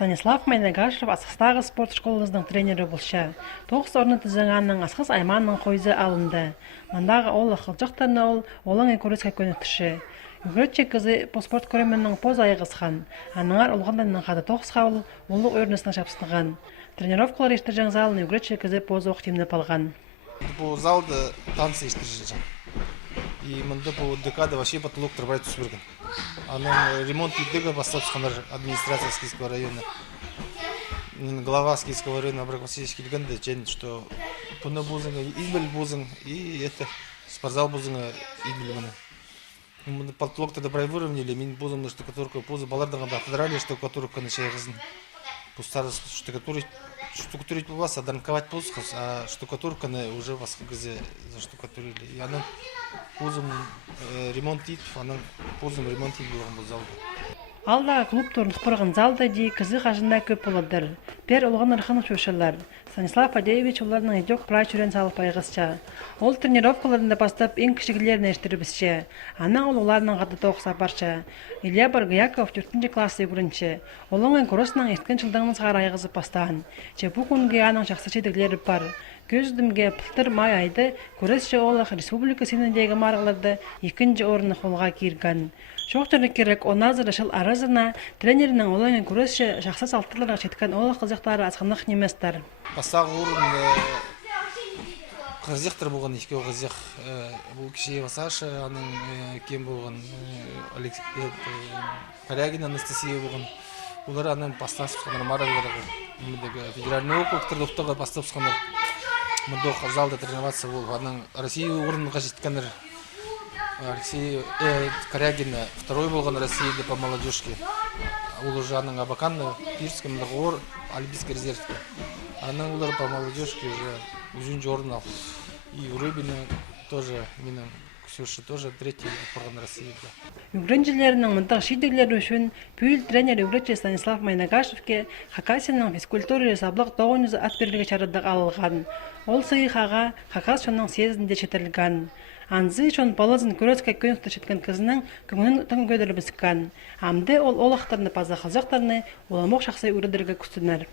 Станислав Майнагашев Асқыстағы спорт школымыздың тренері болша. 9 орны тізіңанның Асқыс Айманның қойзы алынды. Мандағы ол ақылжақтарына олың көріске көніктіші. Үгіретче кізі по спорт көременнің поз айығысқан. Аныңар олғанданның қады 9 қауыл олық өрнісінің шапсынған. Тренировкалар ештіржен залын үгіретче кізі позы оқтемні палған. По залды танцы ештіржен. И мында по декада вообще потолок трубает сверген. Она ремонт идега поставскандар администрация Скийского района. Глава Скийского района Абраквасильский легенда чен, что пуна бузынга, избель бузын и это спортзал бузынга избель мана. Мы потолок тогда брай выровняли, мин бузын штукатурка поза балардага да федеральная штукатурка на шейгызын. Пустар штукатурить у вас, а данковать пускас, а штукатурка уже вас за заштукатурили. И она позом ремонтит, она позом ремонтит был зал. Алдағы клуб турнық бұрған залда дей кізі қажында көп болыдыр. Пер олған ұрқанып шөшілер. Станислав Адеевич оларының едек құрай түрен салып байғызша. Ол тренировкаларында бастап ең кішігілерін ештірібізше. Ана ол оларының ғады тоқса барша. Илья Баргыяков 4-ші классы өгірінші. Олыңын көрісінің есткен жылдаңыз ғар айғызып бастаған. Бұл күнге аның жақсы чедіглері бар. Көздімге пылтыр май айды көрісші олық республика сеніндегі марғыларды 2-ші орны қолға кирген. Çok керек оназыр жыл арызына тренерінің олайын көрісші жақсы салтыларға жеткен олық қызықтары асқанық неместер. Пастағы орын қызықтыр болған екі қызық. Бұл кіші Васаша, аның кем болған Корягин Анастасия болған. Олар аның пастасыққанар мараларға. Федеральный округтарды ұқтыға пастасыққанар. Мұндық залда тренироваться бол. Аның Россия орынға жеткенер. Алексей Корягин, второй болған Россияда по молодежке. Ол уже аның Абаканна, Пирском, договор, Олимпийский резерв. Аның олар по молодежке уже 3-ші орын ал. И Рыбина тоже, менің Ксюша тоже 3-ші болған Россияда. Үгірінжілерінің мұнтақ шидіглері үшін пүйіл тренер үгіретші Станислав Майнагашевке Хакасияның физкультуры саблық 900 ат берлігі чарыдық алылған. Ол сыйхаға Хакас шоның сезінде четірілген. Анзы шон балазын көрөске көнікті жеткен кізінің көңінің түн көдірі бізіккен. Амды ол олақтарыны паза қазақтарыны оламоқ шақсай үрідірге күстінер.